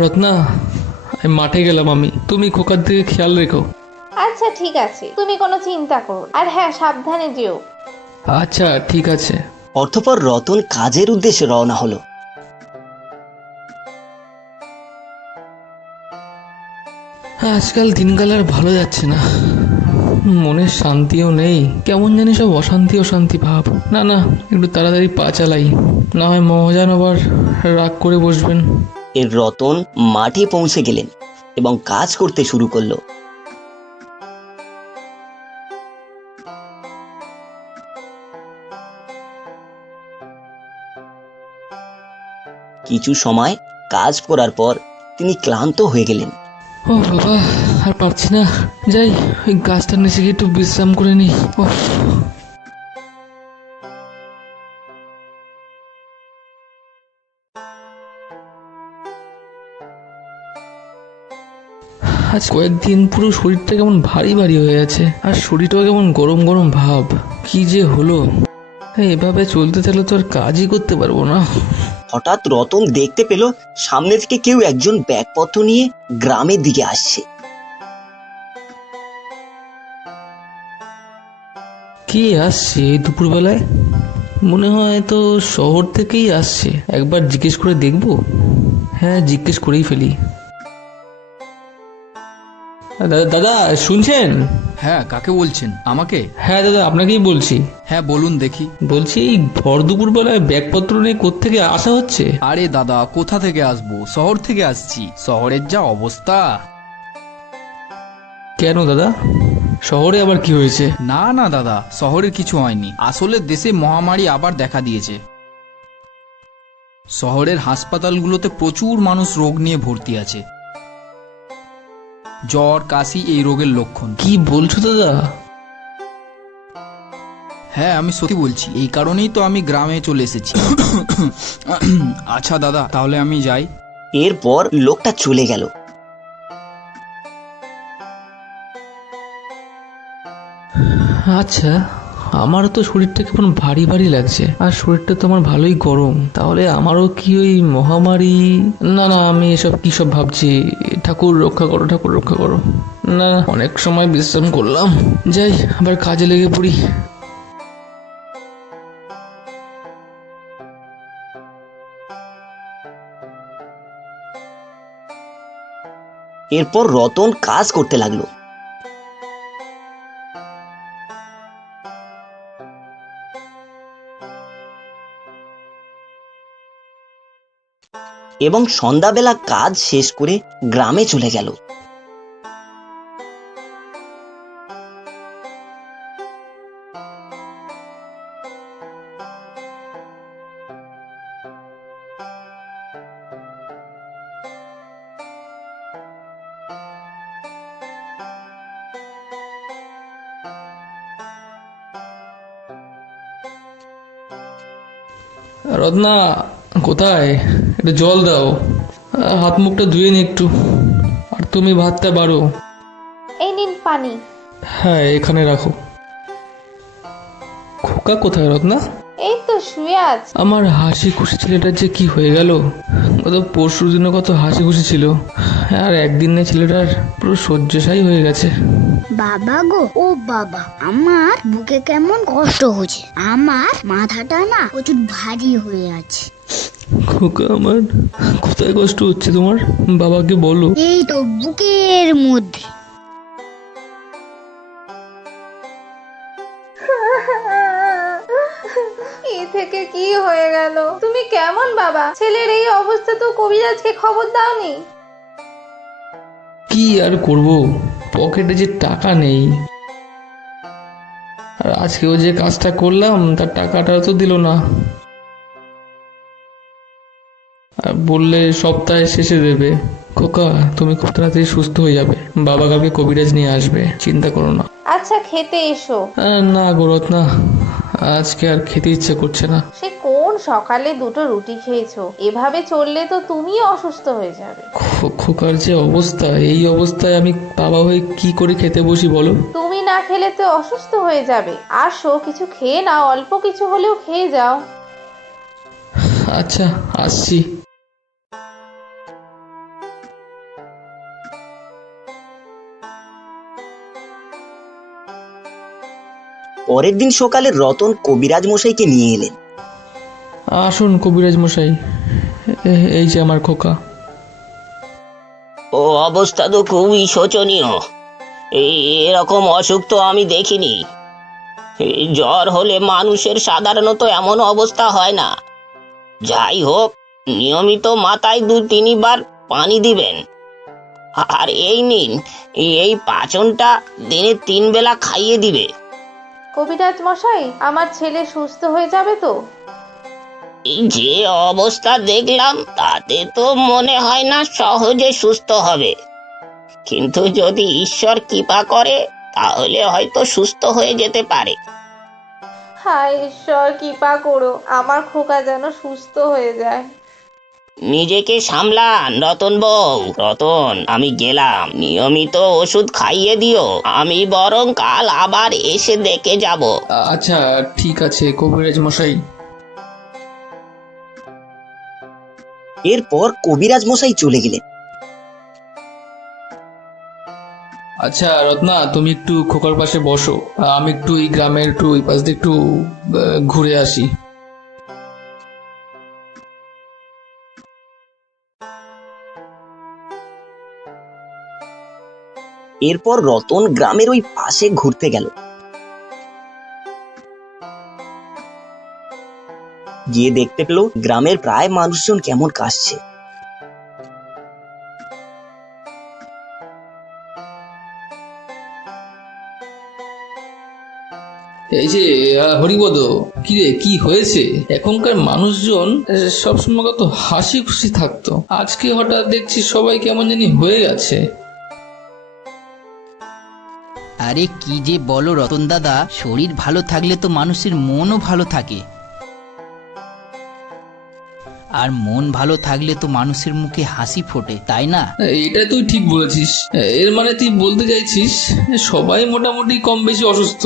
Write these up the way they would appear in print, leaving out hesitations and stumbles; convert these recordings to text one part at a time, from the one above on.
রত্না, মাঠে গেলাম আমি, তুমি খোকার দিকে খেয়াল রেখো। আচ্ছা ঠিক আছে, তুমি কোনো চিন্তা করো, আর হ্যাঁ সাবধানে যেও। আচ্ছা ঠিক আছে। অতঃপর রতন কাজের উদ্দেশ্যে রওনা হলো। আজকাল দিনকাল আর ভালো যাচ্ছে না, মনের শান্তিও নেই, কেমন জানি সব অশান্তি অশান্তি ভাব। না না, একটু তাড়াতাড়ি পা চালাই, না হয় মহাজন আবার রাগ করে বসবেন। এর রতন মাঠে পৌঁছে গেলেন এবং কাজ করতে শুরু করলো। কিছু সময় কাজ করার পর তিনি ক্লান্ত হয়ে গেলেন। ও বাবা, আর পারছি না, যাই ওই গাছটার নিচে গিয়ে একটু বিশ্রাম করে নি। আজ কয়েকদিন পুরো শরীরটা কেমন ভারী ভারী হয়ে আছে, আর শরীরটাও কেমন গরম গরম ভাব। কি যে হলো, এভাবে চলতে থাকলে তো আর কাজই করতে পারবো না। হঠাৎ রতন দেখতে পেল সামনে থেকে কেউ একজন ব্যাগপত্র নিয়ে গ্রামের দিকে আসছে। কে আসছে এই দুপুরবেলায়? মনে হয় তো শহর থেকেই আসছে, একবার জিজ্ঞেস করে দেখবো। হ্যাঁ, জিজ্ঞেস করেই ফেলি। দাদা দাদা, শুনছেন? হ্যাঁ, কাকে বলছেন? আমাকে? হ্যাঁ দাদা, আপনাকেই বলছি। হ্যাঁ বলুন দেখি। বলছি এই ভর দুপুরবেলায় ব্যাগপত্র নিয়ে কোত্থেকে আসা হচ্ছে? আরে দাদা, কোথা থেকে আসবো? শহর থেকে আসছি। শহরের যা অবস্থা। কেন দাদা, শহরে আবার কি হয়েছে? না না দাদা, শহরের কিছু হয়নি। আসলে দেশে মহামারী আবার দেখা দিয়েছে। শহরের হাসপাতালগুলোতে প্রচুর মানুষ রোগ নিয়ে ভর্তি আছে। জ্বর, কাশি এই রোগের লক্ষণ। কি বলছো দাদা? হ্যাঁ, আমি সত্যি বলছি। এই কারণেই তো আমি গ্রামে চলে এসেছি। আচ্ছা দাদা, তাহলে আমি যাই। এরপর লোকটা চলে গেল। আচ্ছা, আমারও তো শরীরটা কেমন ভারী ভারী লাগছে, আর শরীরটা তো আমার ভালোই গরম। তাহলে আমারও কি ওই মহামারী? না না, আমি এসব কি সব ভাবছি। ঠাকুর রক্ষা করো, ঠাকুর রক্ষা করো। না, অনেক সময় বিশ্রাম করলাম, যাই আবার কাজে লেগে পড়ি। এরপর রতন কাজ করতে লাগলো। এবং সন্ধ্যাবেলা কাজ শেষ করে গ্রামে চলে গেল। রত্না, কোথায়? একটু জল দাও, হাত মুখটা ধুয়ে নি একটু। আর তুমি ভাতটা বাড়ো। এই নিন পানি। হ্যাঁ, এখানে রাখো। খোকা কোথায় রত্না? এই তো শুয়ে আছে। আমার হাসি খুশি ছেলেটার যে কি হয়ে গেল। গত পরশু দিনও কত হাসি খুশি ছিল, আর একদিনে ছেলেটার পুরো শয্যাশায়ী হয়ে গেছে। বাবা গো, ও বাবা, আমার বুকে কেমন কষ্ট হচ্ছে। আমার মাথাটা না প্রচুর ভারী হয়ে আছে। খোকা আমার, কোথায় কষ্ট হচ্ছে তোমার? বাবাকে বলো। এই তো বুকের মধ্যে। এ থেকে কি হয়ে গেল? তুমি কেমন বাবা? ছেলের এই অবস্থা তো কবিরাজকে খবর দাওনি? কি আর করব, পকেটে যে টাকা নেই। আর আজকেও যে কাজটা করলাম তার টাকাটা তো দিল না, আর বললে সপ্তাহে শেষে দেবে। খোকা, তুমি খুব তাড়াতাড়ি সুস্থ হয়ে যাবে, বাবা কালকে কবিরাজ নিয়ে আসবে, চিন্তা করো না। আচ্ছা খেতে এসো। না গো রত্না, আজকে আর খেতে ইচ্ছে করছে না। সে কোন সকালে দুটো রুটি খেয়েছো? এভাবে চললে তো তুমিও অসুস্থ হয়ে যাবে। খোকার যে অবস্থা, এই অবস্থায় আমি বাবা হয়ে কি করে খেতে বসি বলো? তুমি না খেলে তো অসুস্থ হয়ে যাবে। আসো কিছু খেয়ে নাও, অল্প কিছু হলেও খেয়ে যাও। আচ্ছা, আসছি। পরের দিন সকালে রতন কবিরাজ মশাইকে নিয়ে এলেন। আসুন কবিরাজ মশাই, এই যে আমার খোকা। ও অবস্থা তো খুবই শোচনীয়। এরকম অসুখ তো আমি দেখিনি। এই জ্বর হলে মানুষের সাধারণত এমন অবস্থা হয় না। যাই হোক, নিয়মিত মাথায় 2-3 বার পানি দিবেন। আর এই নিন, এই পাচনটা দিনে 3 বেলা খাইয়ে দিবে। কবিরাজ মশাই, আমার ছেলে সুস্থ হয়ে যাবে তো? যে অবস্থা দেখলাম তাতে তো মনে হয় না সহজে সুস্থ হবে, কিন্তু যদি ঈশ্বর কৃপা করে তাহলে হয়তো সুস্থ হয়ে যেতে পারে। হায় ঈশ্বর, কৃপা করো, আমার খোকা যেন সুস্থ হয়ে যায়। নিজেকে সামলান রতন বউ। রতন, আমি গেলাম, নিয়মিত ওষুধ খাইয়ে দিও। আমি বরং কাল আবার এসে দেখে যাব। আচ্ছা ঠিক আছে কবিরাজ মশাই। এরপর কবিরাজ মশাই চলে গেলেন। আচ্ছা রত্না, তুমি একটু খোকার পাশে বসো, আমি একটু এই গ্রামের একটু ওই পাশ দিয়ে একটু ঘুরে আসি। এরপর রতন গ্রামের ওই পাশে ঘুরতে গেল। গিয়ে দেখতে পেল গ্রামের প্রায় মানুষজন কেমন কাশছে। এই যে হরিপদ, কি রে, কি হয়েছে? এখনকার মানুষজন সবসময় কত হাসি খুশি থাকতো, আজকে হঠাৎ দেখছি সবাই কেমন জানি হয়ে গেছে। আরে কি যে বলো রতন দাদা, শরীর ভালো থাকলে তো মানুষের মনও ভালো থাকে, আর মন ভালো থাকলে তো মানুষের মুখে হাসি ফোটে, তাই না? এটা তুই ঠিক বলেছিস। এর মানে তুই বলতে চাইছিস সবাই মোটামুটি কম বেশি অসুস্থ,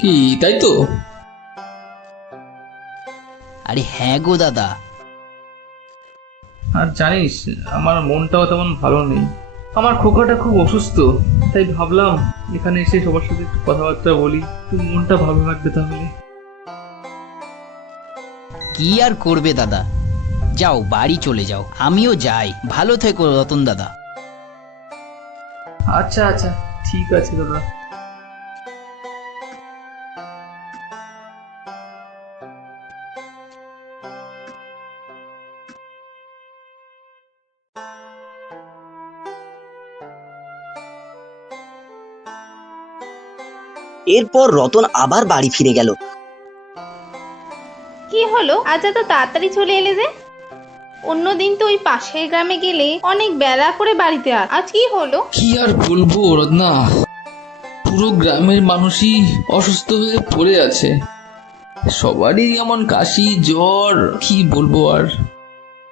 কি তাই তো? আরে হ্যাঁ গো দাদা। আর জানিস, আমার মনটাও তেমন ভালো নেই। আমার খোকাটা খুব অসুস্থ, তাই ভাবলাম এখানে এসে সবার সাথে একটু কথাবার্তা বলি, তুই মনটা ভালো লাগবে তাহলে। কি আর করবে দাদা, যাও বাড়ি চলে যাও, আমিও যাই। ভালো থেকো রতন দাদা। আচ্ছা আচ্ছা ঠিক আছে দাদা। এরপর রতন আবার বাড়ি ফিরে গেল। কি হলো, আজ এত তাড়াতাড়ি চলে এলে যে? অন্যদিন তো ওই পাশের গ্রামে গেলে অনেক বেলা করে বাড়িতে আজ কি হলো? কি আর বলবো রত্না, পুরো গ্রামের মানুষই অসুস্থ হয়ে পড়ে আছে, সবারই এমন কাশি জ্বর, কি বলবো আর।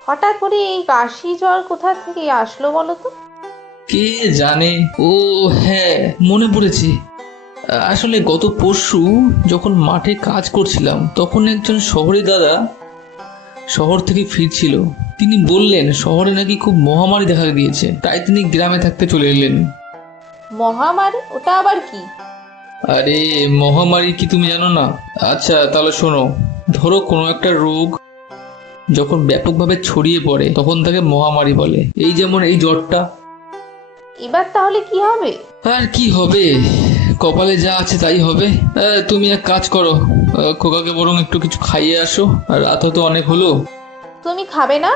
হঠাৎ করে এই কাশি জ্বর কোথা থেকে আসলো বলো তো? কে জানে। ও হ্যাঁ, মনে পড়েছে। আসলে গত পরশু যখন মাঠে কাজ করছিলাম, তখন একজন শহরে দাদা শহর থেকে ফিরছিল। তিনি বললেন শহরে নাকি খুব মহামারী দেখা দিয়েছে, তাই তিনি গ্রামে থাকতে চলে এলেন। মহামারী? ওটা আবার কি? আরে মহামারী কি তুমি জানো না? আচ্ছা তাহলে শোনো, ধরো কোনো একটা রোগ যখন ব্যাপকভাবে ছড়িয়ে পড়ে তখন তাকে মহামারী বলে। এই যেমন এই জ্বরটা। এবার তাহলে কি হবে? আর কি হবে, কপালে যা আছে তাই হবে। তুমি এক কাজ করো, খোকাকে বরং একটু কিছু খাইয়ে আসো, আর রাত তো অনেক হলো। তুমি খাবে না?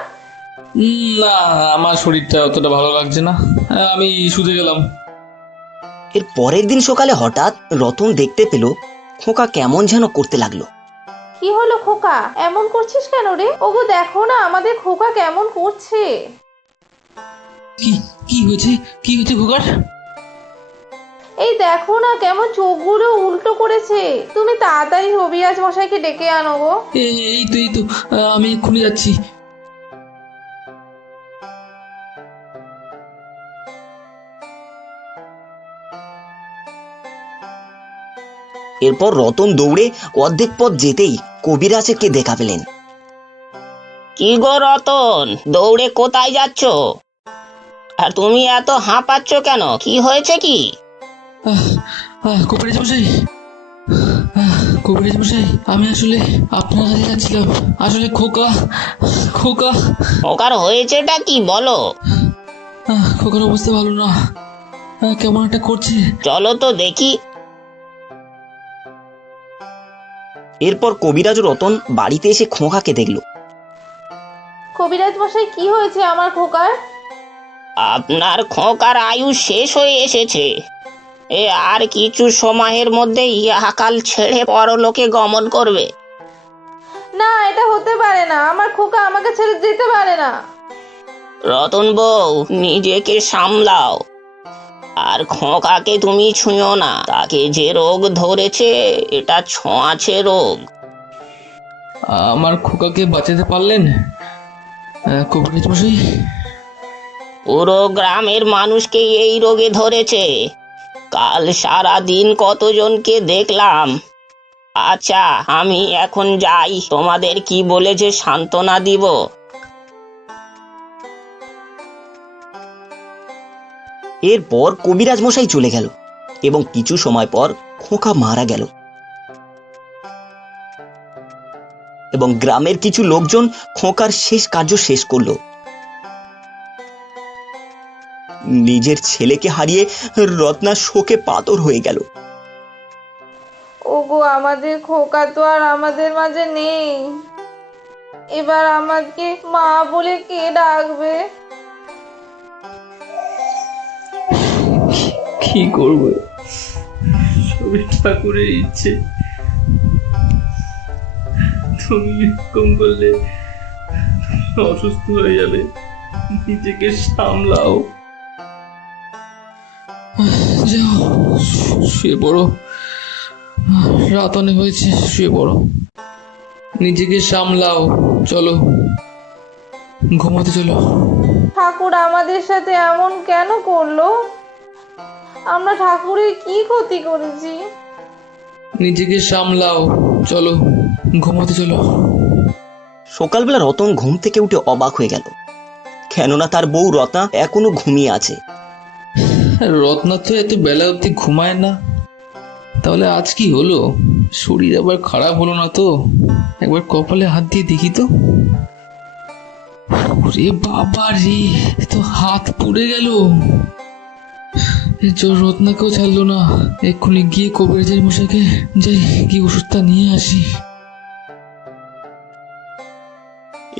না, আমার শরীরটা অতটা ভালো লাগছে না, আমি শুতে গেলাম। এর পরের দিন সকালে হঠাৎ রতন দেখতে পেল খোকা কেমন যেন করতে লাগলো। কি হলো খোকা, এমন করছিস কেন রে? ওগো দেখো না আমাদের খোকা কেমন করছে। কি কি হয়েছে, কি হয়েছে খোকার? এই দেখো না কেমন চোখগুলো উল্টো করেছে। তুমি তাড়াতাড়ি কবিরাজ মশাইকে ডেকে আনো গো। এই তো আমি এক্ষুনি যাচ্ছি। এরপর রতন দৌড়ে অর্ধেক পথ যেতেই কবিরাজকে দেখা পেলেন। কি গো রতন, দৌড়ে কোথায় যাচ্ছ? আর তুমি এত হাঁপাচ্ছ কেন, কি হয়েছে কি? কবিরাজ মশাই, কবিরাজ মশাই, আমি আসলে আপনার কাছে যাচ্ছিলাম। আসলে খোকা খোকা ওকার হয়েছেটা কি বলো? খোকার অবস্থা ভালো না, কেমন একটা করছে। চলো তো দেখি। এরপর কবিরাজ ও রতন বাড়িতে এসে খোকাকে দেখলো। কবিরাজ মশাই, কি হয়েছে আমার খোকার? আপনার খোকার আয়ু শেষ হয়ে এসেছে। আর কিছু সময়ের মধ্যে ইহাকাল ছেড়ে পরলোকে গমন করবে। না, এটা হতে পারে না। আমার খোকা আমাকে ছেড়ে যেতে পারে না। রতন বউ, নিজেকে সামলাও। আর খোকাকে তুমি ছুঁয়ো না। তাকে যে রোগ ধরেছে এটা ছোঁয়াচে রোগ। আমার খোকাকে বাঁচাতে পারলেন কবিরাজ মশাই? পুরো গ্রামের মানুষকে এই রোগে ধরেছে। কাল সারা দিন কতজনকে দেখলাম। আচ্ছা, আমি এখন যাই। তোমাদের কি বলে যে সান্ত্বনা দিব। এরপর কবিরাজ মশাই চলে গেল এবং কিছু সময় পর খোকা মারা গেল এবং গ্রামের কিছু লোকজন খোকার শেষ কার্য শেষ করলো। নিজের ছেলেকে হারিয়ে রত্না শোকে পাথর হয়ে গেল। ওগো, আমাদের খোকা তো আর আমাদের মাঝে নেই। এবার আমাকে মা বলে কে ডাকবে? কি করবো, সবই ঠাকুরের ইচ্ছে। তুমি কম করলে অসুস্থ হয়ে যাবে, নিজেকে সামলাও। যাও, শুয়ে পড়ো। রাত অনেক হয়েছে, শুয়ে পড়ো। নিজেকে সামলাও, চলো ঘুমাতে চলো। ঠাকুর আমাদের সাথে এমন কেন করলো? আমরা ঠাকুরের কি ক্ষতি করেছি? নিজেকে সামলাও, চলো ঘুমাতে চলো। সকালবেলা রতন ঘুম থেকে উঠে অবাক হয়ে গেল, কেননা তার বউ রত্না এখনো ঘুমিয়ে আছে। রত্না তো এত বেলা অবধি ঘুমায় না, তাহলে আজ কি হলো? শরীর আবার খারাপ হলো না তো? একবার কপালে হাত দিয়ে দেখি তো। রে বাবা রে, তো হাত পুড়ে গেল। রত্নাকেও ছাড়লো না। এক্ষুনি গিয়ে কবিরাজের মশাইকে যাই, গিয়ে ওষুধটা নিয়ে আসি।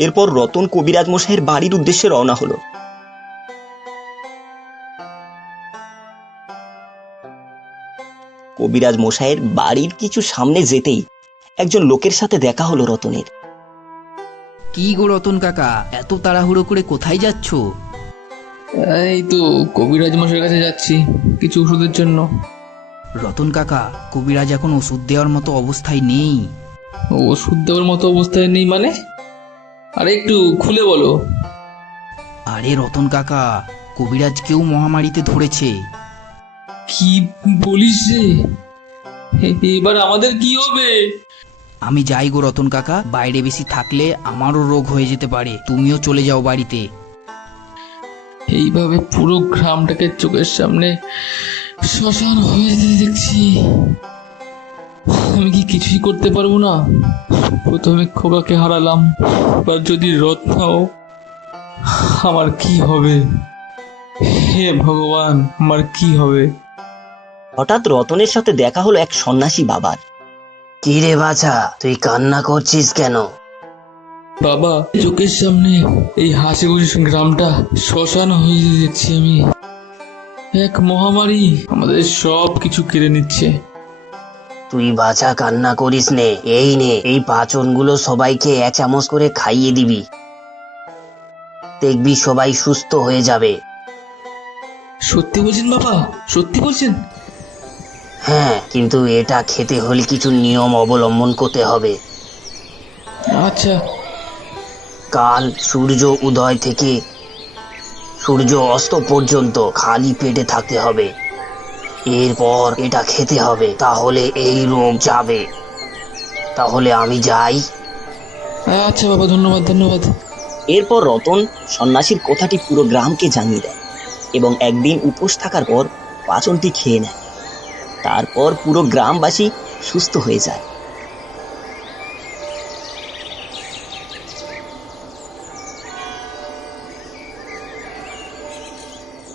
এরপর রতন কবিরাজ মশাইয়ের বাড়ির উদ্দেশ্যে রওনা হলো। কবিরাজ মশাইয়ের বাড়ির কিছু সামনে যেতেই একজন লোকের সাথে দেখা হলো রতনের। কি গো রতন কাকা, এত তাড়াহুড়ো করে কোথায় যাচ্ছ? এই তো কবিরাজ মশাইয়ের কাছে যাচ্ছি কিছু ওষুধের জন্য। রতন কাকা, কবিরাজ এখন ওষুধ দেওয়ার মতো অবস্থায় নেই। ওষুধ দেওয়ার মতো অবস্থায় নেই মানে? আরে একটু খুলে বলো। আরে রতন কাকা, কবিরাজকেও মহামারীতে ধরেছে। কি বলিস রে? এবার আমাদের কি হবে? আমি যাই গো রতন কাকা, বাইরে বেশি থাকলে আমারও রোগ হয়ে যেতে পারে। তুমিও চলে যাও বাড়িতে। এইভাবে পুরো গ্রামটাকে চোখের সামনে শ্মশান হয়ে যেতে দেখছি। আমি কি কিছুই করতে পারবো না? প্রথমে খোকাকে হারালাম, এবার যদি রত্নাও, আমার কি হবে? হে ভগবান, আমার কি হবে? হঠাৎ রতনের সাথে দেখা হলো এক সন্ন্যাসী বাবার। কি রে বাছা, তুই কান্না করছিস কেন? বাবা, চোখের সামনে এই হাসিখুশি গ্রামটা শ্মশান হয়ে যেতে দেখছি আমি। এক মহামারী আমাদের সব কিছু কেড়ে নিচ্ছে। তুই বাছা কান্না করিস নে। এই পাচনগুলো সবাইকে 1 চামচ করে খাইয়ে দিবি। দেখবি সবাই সুস্থ হয়ে যাবে। সত্যি বলছেন বাবা? সত্যি বলছেন? হ্যাঁ, কিন্তু এটা খেতে হলে কিছু নিয়ম অবলম্বন করতে হবে। আচ্ছা। কাল সূর্য উদয় থেকে সূর্য অস্ত পর্যন্ত খালি পেটে থাকতে হবে। এরপর এটা খেতে হবে, তাহলে এই রোগ যাবে। তাহলে আমি যাই। আচ্ছা বাবা, ধন্যবাদ ধন্যবাদ। এরপর রতন সন্ন্যাসীর কথাটি পুরো গ্রামকে জানিয়ে দেয় এবং একদিন উপোস থাকার পর পাচনটি খেয়ে নেয়। তারপর পুরো গ্রামবাসী সুস্থ হয়ে যায়।